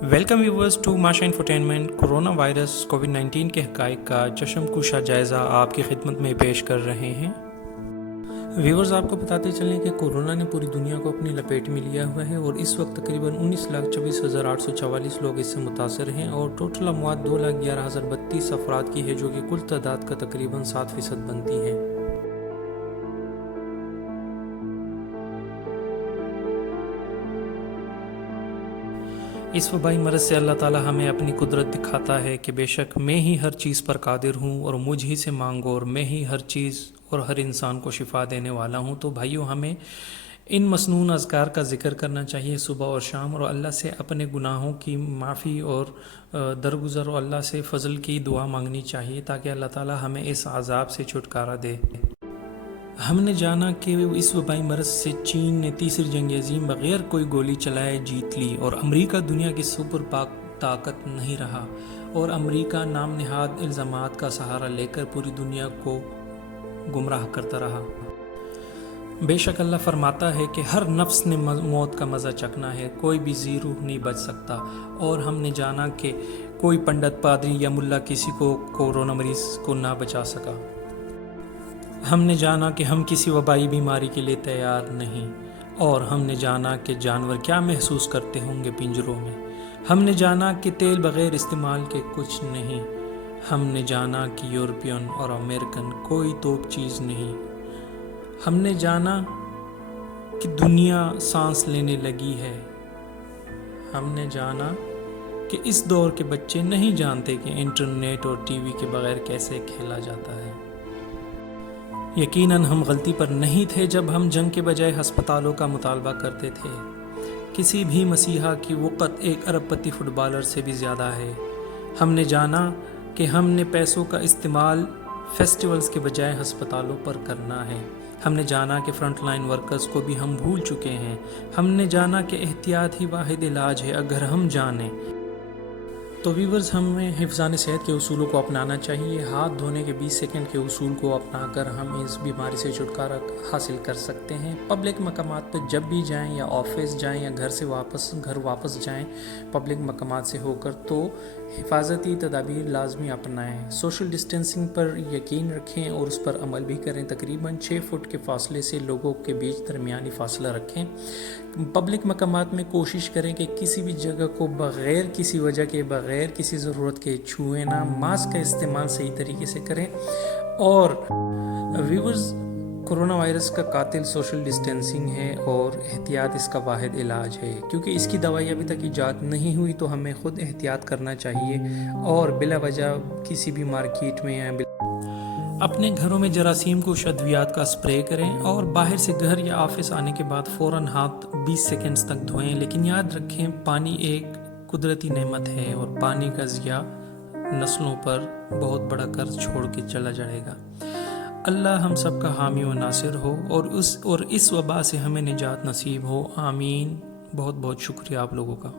Welcome viewers to ماشا infotainment. Corona virus COVID-19 کے حقائق کا چشم کشا جائزہ آپ کی خدمت میں پیش کر رہے ہیں۔ ویورز، آپ کو بتاتے چلیں کہ کورونا نے پوری دنیا کو اپنی لپیٹ میں لیا ہوا ہے اور اس وقت تقریباً 19,24,844 لوگ اس سے متاثر ہیں اور ٹوٹل اموات 2,11,032 افراد کی ہے، جو کہ کل تعداد کا تقریباً 7% بنتی ہے۔ اس وبائی مرض سے اللہ تعالی ہمیں اپنی قدرت دکھاتا ہے کہ بے شک میں ہی ہر چیز پر قادر ہوں اور مجھ ہی سے مانگو اور میں ہی ہر چیز اور ہر انسان کو شفا دینے والا ہوں۔ تو بھائیو، ہمیں ان مسنون اذکار کا ذکر کرنا چاہیے صبح اور شام، اور اللہ سے اپنے گناہوں کی معافی اور درگزر اور اللہ سے فضل کی دعا مانگنی چاہیے تاکہ اللہ تعالی ہمیں اس عذاب سے چھٹکارا دے۔ ہم نے جانا کہ اس وبائی مرض سے چین نے تیسری جنگ عظیم بغیر کوئی گولی چلائے جیت لی، اور امریکہ دنیا کی سپر طاقت نہیں رہا، اور امریکہ نام نہاد الزامات کا سہارا لے کر پوری دنیا کو گمراہ کرتا رہا۔ بے شک اللہ فرماتا ہے کہ ہر نفس نے موت کا مزہ چکھنا ہے، کوئی بھی ذی روح نہیں بچ سکتا۔ اور ہم نے جانا کہ کوئی پنڈت، پادری یا ملا کسی کو کورونا مریض کو نہ بچا سکا۔ ہم نے جانا کہ ہم کسی وبائی بیماری کے لیے تیار نہیں، اور ہم نے جانا کہ جانور کیا محسوس کرتے ہوں گے پنجروں میں۔ ہم نے جانا کہ تیل بغیر استعمال کے کچھ نہیں۔ ہم نے جانا کہ یورپین اور امریکن کوئی توپ چیز نہیں۔ ہم نے جانا کہ دنیا سانس لینے لگی ہے۔ ہم نے جانا کہ اس دور کے بچے نہیں جانتے کہ انٹرنیٹ اور ٹی وی کے بغیر کیسے کھیلا جاتا ہے۔ یقیناً ہم غلطی پر نہیں تھے جب ہم جنگ کے بجائے ہسپتالوں کا مطالبہ کرتے تھے۔ کسی بھی مسیحا کی وقت 1 ارب پتی فٹ بالر سے بھی زیادہ ہے۔ ہم نے جانا کہ ہم نے پیسوں کا استعمال فیسٹیولز کے بجائے ہسپتالوں پر کرنا ہے۔ ہم نے جانا کہ فرنٹ لائن ورکرز کو بھی ہم بھول چکے ہیں۔ ہم نے جانا کہ احتیاط ہی واحد علاج ہے اگر ہم جانیں۔ تو ویورز، ہمیں حفظان صحت کے اصولوں کو اپنانا چاہیے۔ ہاتھ دھونے کے 20 سیکنڈ کے اصول کو اپنا کر ہم اس بیماری سے چھٹکارا حاصل کر سکتے ہیں۔ پبلک مقامات پر جب بھی جائیں یا آفس جائیں یا گھر واپس جائیں پبلک مقامات سے ہو کر، تو حفاظتی تدابیر لازمی اپنائیں۔ سوشل ڈسٹینسنگ پر یقین رکھیں اور اس پر عمل بھی کریں۔ تقریباً 6 فٹ کے فاصلے سے لوگوں کے بیچ درمیانی فاصلہ رکھیں۔ پبلک مقامات میں کوشش کریں کہ کسی بھی جگہ کو بغیر کسی وجہ کے، بغیر کسی ضرورت کے چھوئیں نہ۔ ماسک کا استعمال صحیح طریقے سے کریں۔ اور ویورز، کورونا وائرس کا قاتل سوشل ڈسٹینسنگ ہے اور احتیاط اس کا واحد علاج ہے۔ کیونکہ اس کی دوائی ابھی تک ایجاد نہیں ہوئی تو ہمیں خود احتیاط کرنا چاہیے، اور بلا وجہ کسی بھی مارکیٹ میں یا اپنے گھروں میں جراثیم کش ادویات کا اسپرے کریں، اور باہر سے گھر یا آفس آنے کے بعد فوراً ہاتھ 20 سیکنڈز تک دھوئیں۔ لیکن یاد رکھیں، پانی ایک قدرتی نعمت ہے اور پانی کا ضیاع نسلوں پر بہت بڑا قرض چھوڑ کے چلا جائے گا۔ اللہ ہم سب کا حامی و ناصر ہو اور اس وبا سے ہمیں نجات نصیب ہو، آمین۔ بہت بہت شکریہ آپ لوگوں کا۔